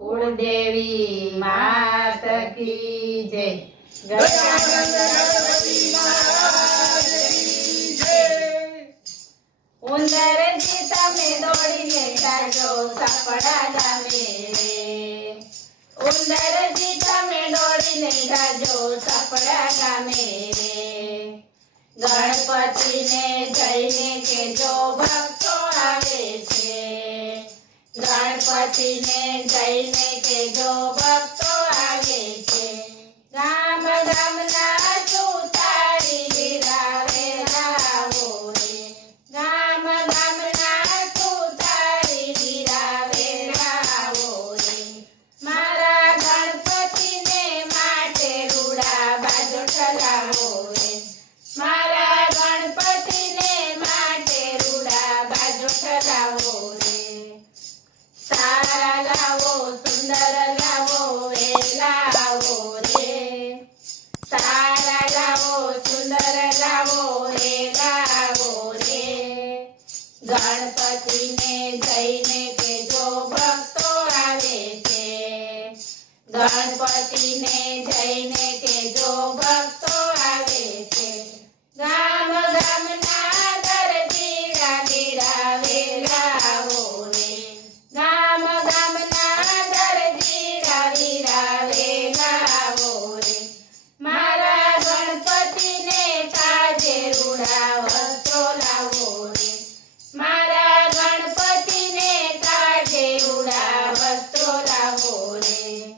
कुलदेवी मात की जय। गजानन गणपति महाराज की जय। उंदरजी तमे दौड़ीने जाजो सपड़ा गामे रे। उंदरजी तमे दौड़ीने जाजो सपड़ा गामे रे। गणपति ने जईने केजो भक्तो आवे छे। गणपति ने जईने केजो भक्तो आवे छे। गाम गामना चूतारी गिरावे रावो रे। गाम गामना चूतारी गिरावे रावो रे। मारा गणपति ने माटे रूड़ा बाजो ठलावो रे। मारा गणपति ने माटे रूड़ा बाजो ठलावो रे। सारा लावो सुंदर लावो लावो रे। सारा लावो सुंदर लावो लावो रे। गणपति ने जईने केजो भक्तो आवे छे। गणपति ने जईने केजो भक्तो आवे छे। गाम गामना दरजीड़ा गिरावे लावो रे। गाम गामना दरजीड़ा गिरावे लावो रे। मारा गणपति ने काजे रूड़ा वस्त्रो लावो रे। मारा गणपति ने काजे रूड़ा वस्त्रो लावो रे।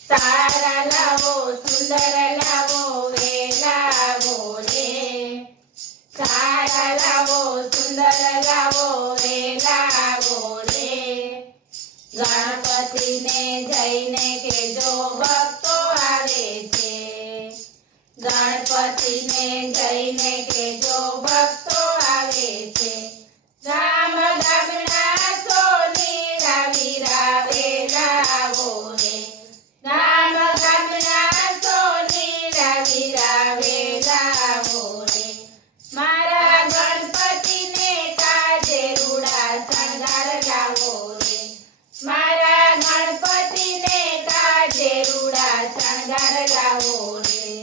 सारा लावो सुंदर लावो लावो रे। सारा लावो सुंदर लावो लावो रे। गणपति ने जईने केजो भक्तो आवे छे। गणपति ने जईने केजो भक्तो आवे छे। गाम गामना सोनीड़ा वीरावे लावो रे। गाम गामना सोनीड़ा वीरावे लावो रे। मारा गणपति ने काजे रूड़ा शणगार लावो रे। मारा गणपति ने काजे रूड़ा शणगार लावो रे।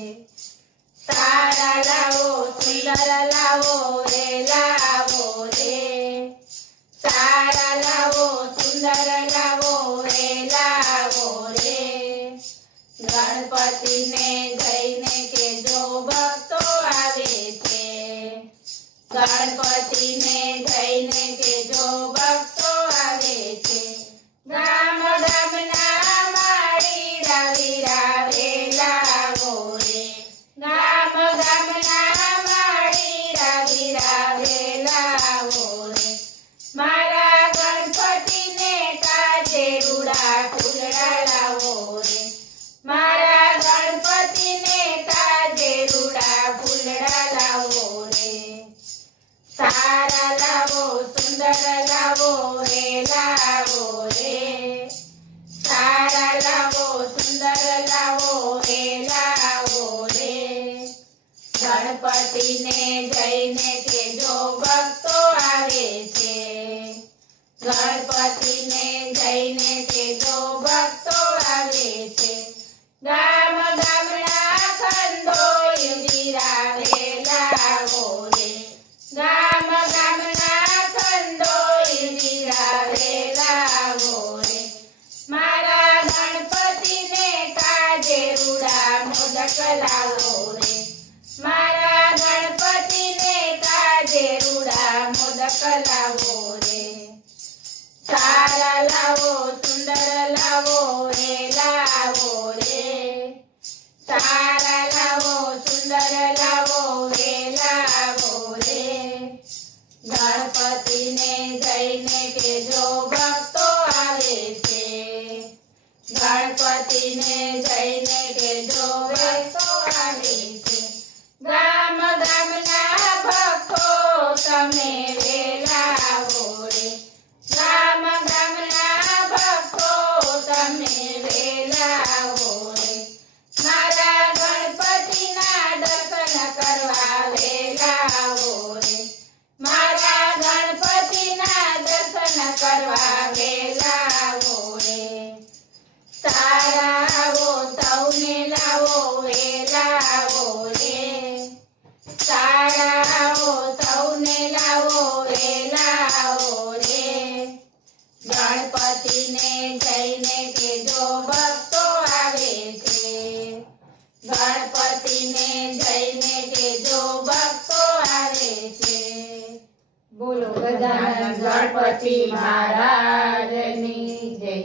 सारा लावो सुंदर लावो लावो रे। सारा लावो सुंदर लावो लावो रे। गणपति ने जईने केजो भक्तो आवे छे। गणपति ने जईने केजो भक्तो आवे छे। गाम गामना माळीड़ा वीरावे लावो रे। गाम गामना माळीड़ा वीरावे लावो रे। मारा गणपति ने काजे रूड़ा फूलड़ा लावो रे। मारा गणपति ने काजे रूड़ा फूलड़ा लावो रे। सारा लावो सुंदर लावो लावो रे। सारा लावो सुंदर लावो लावो रे। गणपति ने जईने केजो भक्तो आवे छे। गणपति ने जईने केजो भक्तो आवे छे। गाम गामना खंडोई वीरावे लावो रे। गाम गामना खंडोई वीरावे लावो रे। मारा गणपति ने काजे रूड़ा मोदक लावो रे। मारा गणपति ने काजे रूड़ा मोदक लावो रे। सारा लावो सुंदर लावो लावो रे। सारा लावो सुंदर लावो लावो रे। गणपति ने जईने केजो भक्तो आवे छे। गणपति ने जईने केजो भक्तो आवे छे। गाम गामना भक्तो तमे वेलावो रे। गाम गामना भक्तो तमे वेलावो रे। मारा गणपति ना दर्शन करवा वेलावो रे। मारा गणपति ना दर्शन करवा वेलावो रे। ગણપતિને જઈને કેજો ભક્તો આવે છે ગણપતિને જઈને કેજો ભક્તો આવે છે બોલો ગજાનન ગણપતિ મહારાજની જય.